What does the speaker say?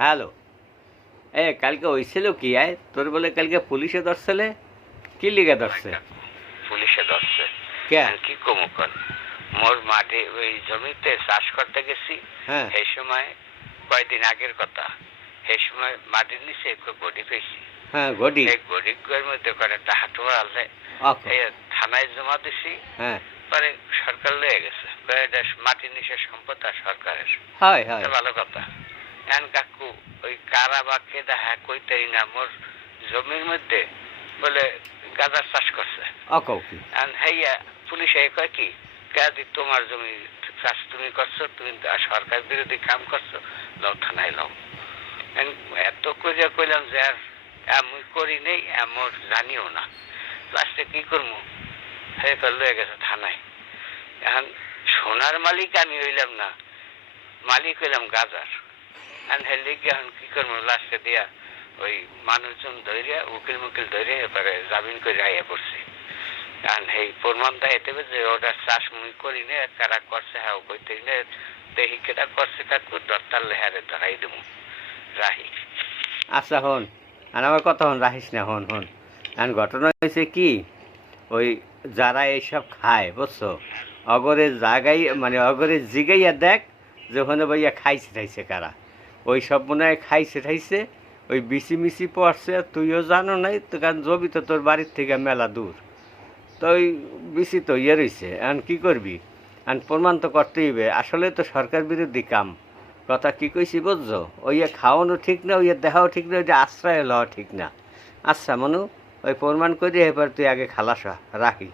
Hello. কালকে হয়েছিল কি তোর বলে কালকে পুলিশে ধরছিলে? কি লিগে ধরছে? পুলিশে ধরছে কে? কি কমু কর মোর মাঠে ওই জমিতে চাষ করতে গেছি। হ্যাঁ সেই সময় কয়দিন আগের কথা, সেই সময় মাটির নিচে একটু গড়ি পেয়েছি। হ্যাঁ গডি। এই গড়ির মধ্যে কয়েকটা হাঁটুয়া আনলে এই থানায় জমা দিছি। হ্যাঁ পরে সরকার লয়ে গেছে, এটা মাটির নিচে সম্পদ আর সরকারের। হয় হয় ভালো কথা। এখন কাকু ওই কারা বা কে দেখা কইতেই না, মোর জমির মধ্যে বলে গাঁদার চাষ করছে। অকৌ কি? এখন হেইয়া পুলিশ কয় কি কাদি তোমার জমি চাষ তুমি করছো, তুমি সরকার বিরোধী কাম করছো, লও থানায় লও। এত কইরা কইলাম যে আর আমি করি নেই, আমার জানিও না। লাস্টে কি করবো, হে লয়ে গেছে থানায়। এখন সোনার মালিক আমি হইলাম না, মালিক হইলাম গাজার। এখন কি করবো, লাস্টে দিয়া ওই মানুষজন ধরে উকিল মুকিল ধরে এবারে জামিন করে আইয়া পড়ছি। কারণ এই প্রমাণ দেখাইতে হবে যে ওটা চাষ মুই করি নে, কারা করছে হ্যাঁ কইতে নে, দেখি কেটা করছে কাকু দরতার লেহারে ধরাই দেবো রাহি। আচ্ছা হন, আর আমার কথা হন, রাখিস না, হন হন। এখন ঘটনা হয়েছে কি, ওই যারা এইসব খায় বুঝছো, অগরের জায়গায় মানে অগরের জিগাইয়া দেখ যে ওখানে বইয়া খাইছে ঠাইছে কারা, ওই সব মনে হয় খাইছে ঠাইছে, ওই বিচি মিচি পড়ছে, তুইও জানো নাই তো, কারণ জবি তো তোর বাড়ির থেকে মেলা দূর, তো ওই বিচি তো ইয়ে রয়েছে। এখন কী করবি, এখন প্রমাণ তো করতেই হবে, আসলে তো সরকার বিরোধী কাম। কথা কী কইছি বুঝছো, ওইয়া খাওয়ানো ঠিক না, ওইয়া দেখাও ঠিক না, ওইটা আশ্রয় লওয়া ঠিক না। আচ্ছা মনু, ওই প্রমাণ করে এবার তুই আগে খালাস হ, রাখি।